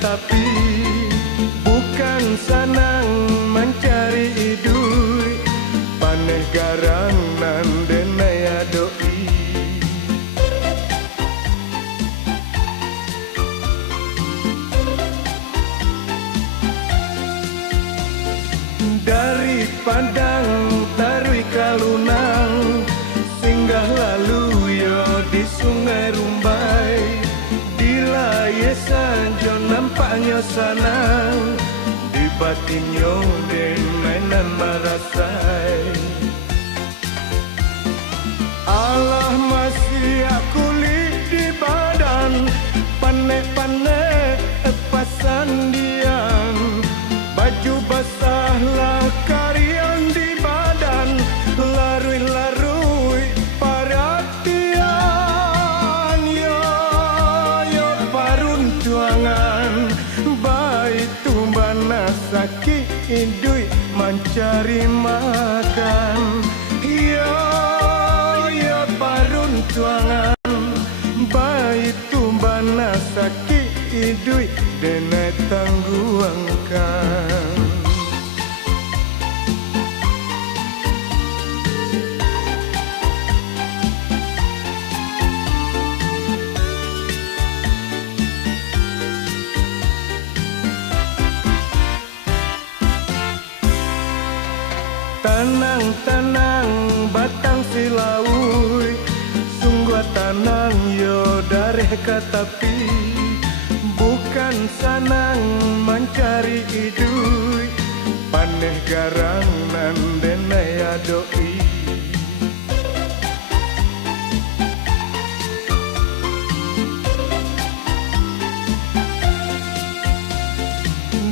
tapi bukan senang mencari duit, paneh garang nan denaya doi. Dari Padang tarui Kalunang, singgah lalu yo di Sungai Rumbai. Sanjo nampaknya sanang, di batinnya den mainan marasai. Allah masih kulit di badan, panek-panek pasan dian, baju basah lah karian di badan, larui-larui perhatian yo perjuangan baik tumbana sakit duit mencari makan. Ya perjuangan baik tumbana sakit duit denai tangguangkan. Tenang-tenang batang silaui, sungguh tenang yo dari tapi bukan senang mencari duit, paneh garang nan denaya doi.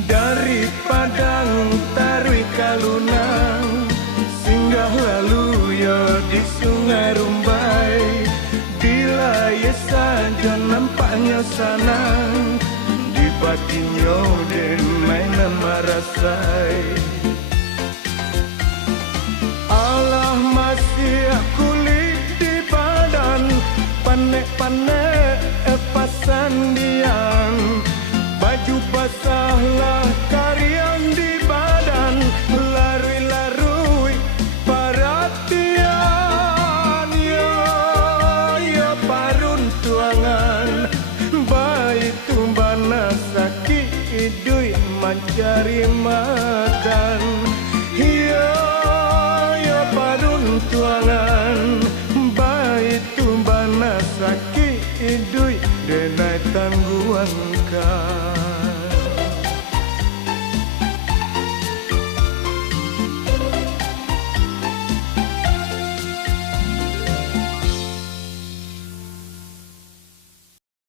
Dari Padang tarui Kalunang, singgah lalu yo di Sungai Rumbai. Bila ya saja nampaknya sanang, di batinnya den mainan marasai. Allah masih kulit di badan, panek-panek pasan dian, baju basah lah karian di badan, larui-larui perhatian. Ya peruntuangan baik tumbana sakit duit mencari makan. Ya peruntuangan baik tumbana sakit duit denai tangguangkan.